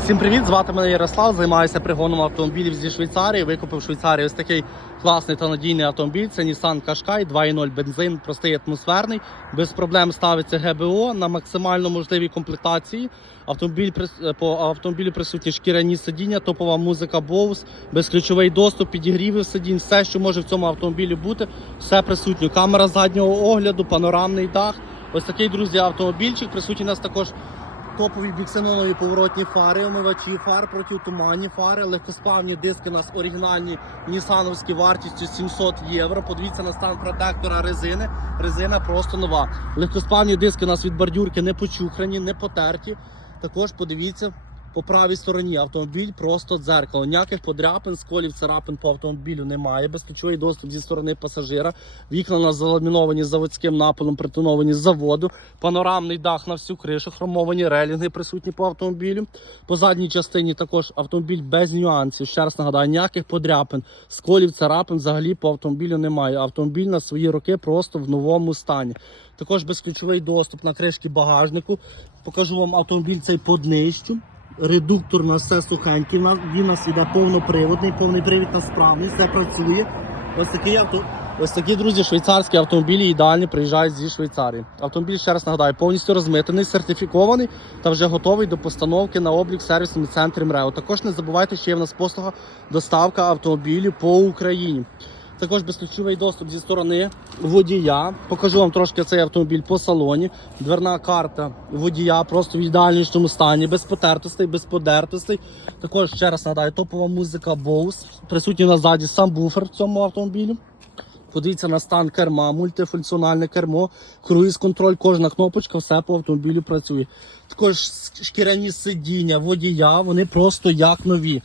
Всім привіт! Звати мене Ярослав. Займаюся пригоном автомобілів зі Швейцарії. Викупив в Швейцарії ось такий класний та надійний автомобіль. Це Nissan Qashqai 2.0 бензин, простий атмосферний. Без проблем ставиться ГБО на максимально можливій комплектації. Автомобіль по автомобілю присутні шкіряні сидіння, топова музика Bose, безключовий доступ, підігріви сидінь, все, що може в цьому автомобілі бути, все присутнє. Камера заднього огляду, панорамний дах. Ось такий друзі автомобільчик. Присутній у нас також Топові біксенонові поворотні фари, омивачі фар, протитуманні фари, легкосплавні диски у нас оригінальні нісановські вартістю 700 євро. Подивіться на стан протектора резини. Резина просто нова. Легкосплавні диски у нас від бордюрки не почухрані, не потерті. Також подивіться по правій стороні автомобіль просто дзеркало. Ніяких подряпин, сколів, царапин по автомобілю немає. Безключовий доступ зі сторони пасажира. Вікна у нас заламіновані заводським напилом, притоновані з заводу. Панорамний дах на всю кришу, хромовані релінги присутні по автомобілю. По задній частині також автомобіль без нюансів. Ще раз нагадаю, ніяких подряпин, сколів, царапин взагалі по автомобілю немає. Автомобіль на свої роки просто в новому стані. Також безключовий доступ на кришки багажнику. Покажу вам автомобіль цей по днищу. Редуктор у нас все сухенький. Він у нас іде повноприводний, повний привід на справний, все працює. Ось такий авто. Ось такі, друзі, швейцарські автомобілі ідеальні приїжджають зі Швейцарії. Автомобіль, ще раз нагадаю, повністю розмитений, сертифікований та вже готовий до постановки на облік в сервісному центрі МРЕО. Також не забувайте, що є в нас послуга доставка автомобілів по Україні. Також безключовий доступ зі сторони водія. Покажу вам трошки цей автомобіль по салоні. Дверна карта водія просто в ідеальнішому стані, без потертостей, без подертостей. Також ще раз нагадаю, топова музика Bose. Присутній на ззаді сам буфер в цьому автомобілі. Подивіться на стан керма, мультифункціональне кермо, круїз контроль, кожна кнопочка, все по автомобілю працює. Також шкіряні сидіння водія, вони просто як нові.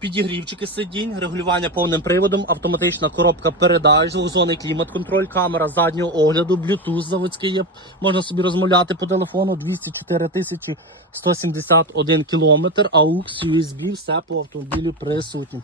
Підігрівчики сидінь, регулювання повним приводом, автоматична коробка передач, двохзонний клімат-контроль, камера заднього огляду, Bluetooth заводський є. Можна собі розмовляти по телефону 204 тисячі 171 кілометр, AUX, USB, все по автомобілю присутнє.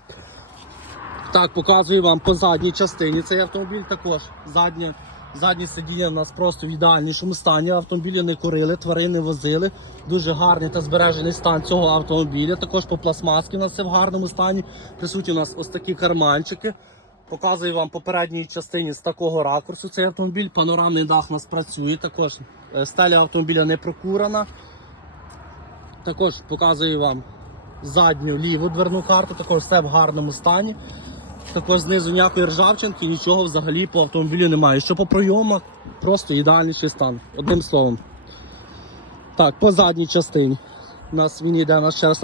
Так, показую вам по задній частині цей автомобіль також. Заднє, заднє сидіння у нас просто в ідеальнішому стані. Автомобілі не курили, тварини возили. Дуже гарний та збережений стан цього автомобіля. Також по пластмаски у нас все в гарному стані. Присутні у нас ось такі карманчики. Показую вам по передній частині з такого ракурсу цей автомобіль. Панорамний дах у нас працює. Також е, стеля автомобіля не прокурена. Також показую вам задню ліву дверну карту, також все в гарному стані. Також знизу ніякої ржавчинки, нічого взагалі по автомобілю немає. Що по пройомах, просто ідеальніший стан. Одним словом. Так, по задній частині. У нас він йде у нас ще раз